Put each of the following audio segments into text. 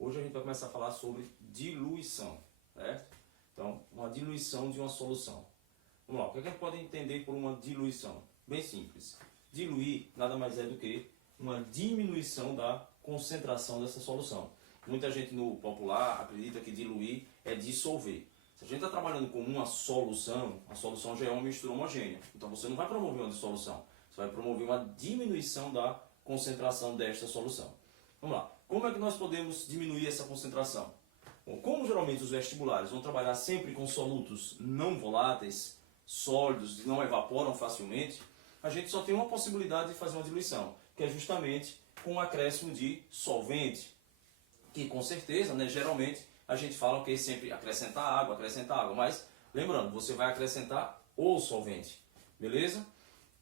Hoje a gente vai começar a falar sobre diluição, certo? Então, uma diluição de uma solução. Vamos lá, o que a gente pode entender por uma diluição? Bem simples. Diluir nada mais é do que uma diminuição da concentração dessa solução. Muita gente no popular acredita que diluir é dissolver. Se a gente está trabalhando com uma solução, a solução já é uma mistura homogênea. Então você não vai promover uma dissolução, você vai promover uma diminuição da concentração desta solução. Vamos lá, como é que nós podemos diminuir essa concentração? Bom, como geralmente os vestibulares vão trabalhar sempre com solutos não voláteis, sólidos, não evaporam facilmente, a gente só tem uma possibilidade de fazer uma diluição, que é justamente com o acréscimo de solvente, que com certeza, né, geralmente, a gente fala que sempre acrescentar água, mas lembrando, você vai acrescentar o solvente, beleza?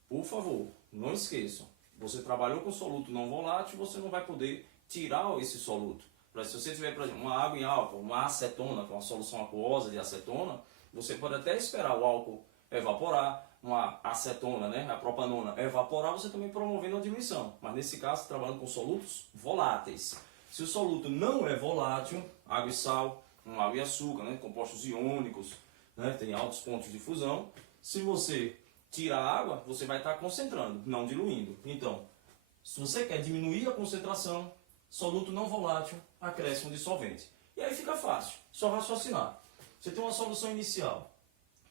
Por favor, não esqueçam, você trabalhou com soluto não volátil, você não vai poder tirar esse soluto. Se você tiver, por exemplo, uma água em álcool, uma acetona, que é uma solução aquosa de acetona, você pode até esperar o álcool evaporar, uma acetona, né, a propanona evaporar, você também promovendo a diluição. Mas nesse caso, trabalhando com solutos voláteis. Se o soluto não é volátil, água e sal, água e açúcar, né, compostos iônicos, né, tem altos pontos de fusão, se você tira a água, você vai estar concentrando, não diluindo. Então, se você quer diminuir a concentração, soluto não volátil, acréscimo de solvente. E aí fica fácil, só raciocinar. Você tem uma solução inicial,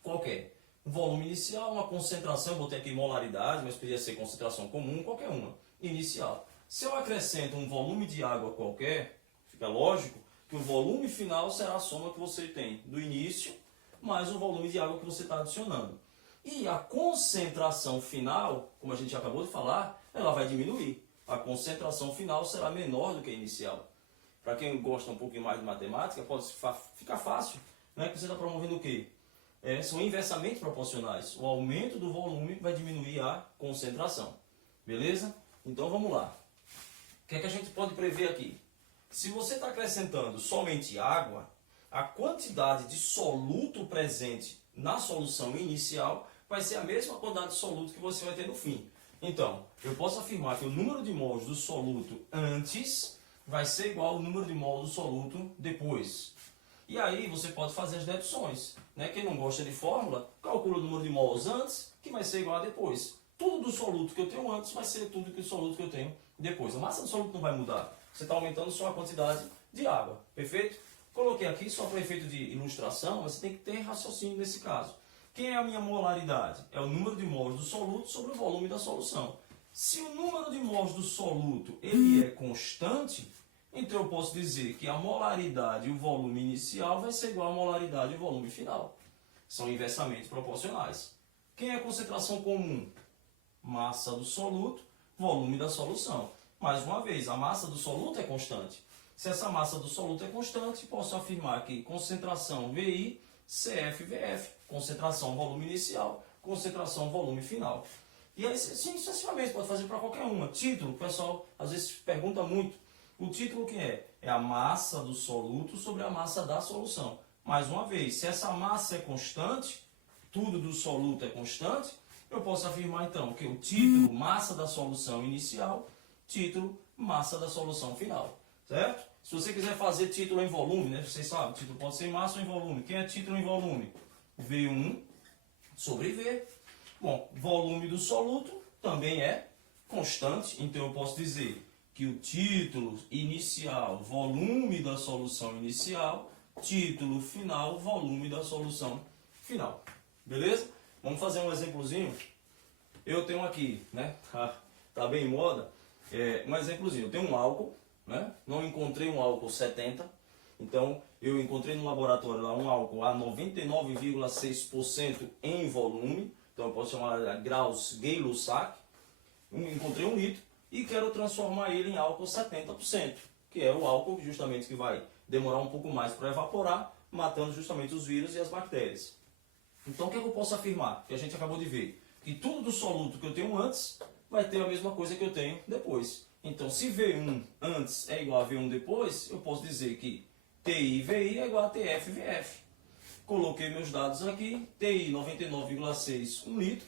qualquer. Um volume inicial, uma concentração, eu botei aqui molaridade, mas poderia ser concentração comum, qualquer uma. Inicial. Se eu acrescento um volume de água qualquer, fica lógico que o volume final será a soma que você tem do início, mais o volume de água que você está adicionando. E a concentração final, como a gente acabou de falar, ela vai diminuir. A concentração final será menor do que a inicial. Para quem gosta um pouquinho mais de matemática, pode ficar fácil, né? Que você está promovendo o quê? São inversamente proporcionais. O aumento do volume vai diminuir a concentração. Beleza? Então vamos lá. O que é que a gente pode prever aqui? Se você está acrescentando somente água, a quantidade de soluto presente na solução inicial vai ser a mesma quantidade de soluto que você vai ter no fim. Então, eu posso afirmar que o número de mols do soluto antes vai ser igual ao número de mols do soluto depois. E aí você pode fazer as deduções, né? Quem não gosta de fórmula, calcula o número de mols antes, que vai ser igual a depois. Tudo do soluto que eu tenho antes vai ser tudo do soluto que eu tenho depois. A massa do soluto não vai mudar. Você está aumentando só a quantidade de água. Perfeito? Coloquei aqui só para efeito de ilustração, mas você tem que ter raciocínio nesse caso. Quem é a minha molaridade? É o número de mols do soluto sobre o volume da solução. Se o número de mols do soluto ele é constante, então eu posso dizer que a molaridade e o volume inicial vai ser igual à molaridade e o volume final. São inversamente proporcionais. Quem é a concentração comum? Massa do soluto, volume da solução. Mais uma vez, a massa do soluto é constante. Se essa massa do soluto é constante, posso afirmar que concentração VI, CF, VF. Concentração, volume inicial, concentração, volume final. E aí, sim, sucessivamente, pode fazer para qualquer uma. Título, o pessoal às vezes pergunta muito. O título que é? É a massa do soluto sobre a massa da solução. Mais uma vez, se essa massa é constante, tudo do soluto é constante, eu posso afirmar então que o título, massa da solução inicial, título, massa da solução final. Certo? Se você quiser fazer título em volume, né? Vocês sabem, título pode ser em massa ou em volume. Quem é título em volume? V1 sobre V. Bom, volume do soluto também é constante, então eu posso dizer que o título inicial, volume da solução inicial, título final, volume da solução final. Beleza? Vamos fazer um exemplozinho. Eu tenho aqui, né? Tá bem em moda. Um exemplozinho. Eu tenho um álcool, né? Não encontrei um álcool 70. Então, eu encontrei no laboratório lá um álcool a 99,6% em volume. Então, eu posso chamar de graus Gay-Lussac. Encontrei 1 litro e quero transformar ele em álcool 70%, que é o álcool justamente que vai demorar um pouco mais para evaporar, matando justamente os vírus e as bactérias. Então, o que eu posso afirmar? Que a gente acabou de ver. Que tudo do soluto que eu tenho antes vai ter a mesma coisa que eu tenho depois. Então, se V1 antes é igual a V1 depois, eu posso dizer que TI VI é igual a TF VF. Coloquei meus dados aqui, TI 99,6, 1 litro,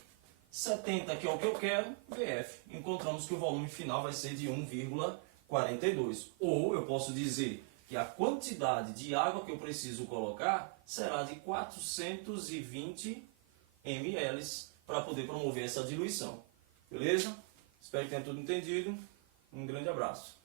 70 que é o que eu quero, VF. Encontramos que o volume final vai ser de 1,42. Ou eu posso dizer que a quantidade de água que eu preciso colocar será de 420 ml para poder promover essa diluição. Beleza? Espero que tenha tudo entendido. Um grande abraço.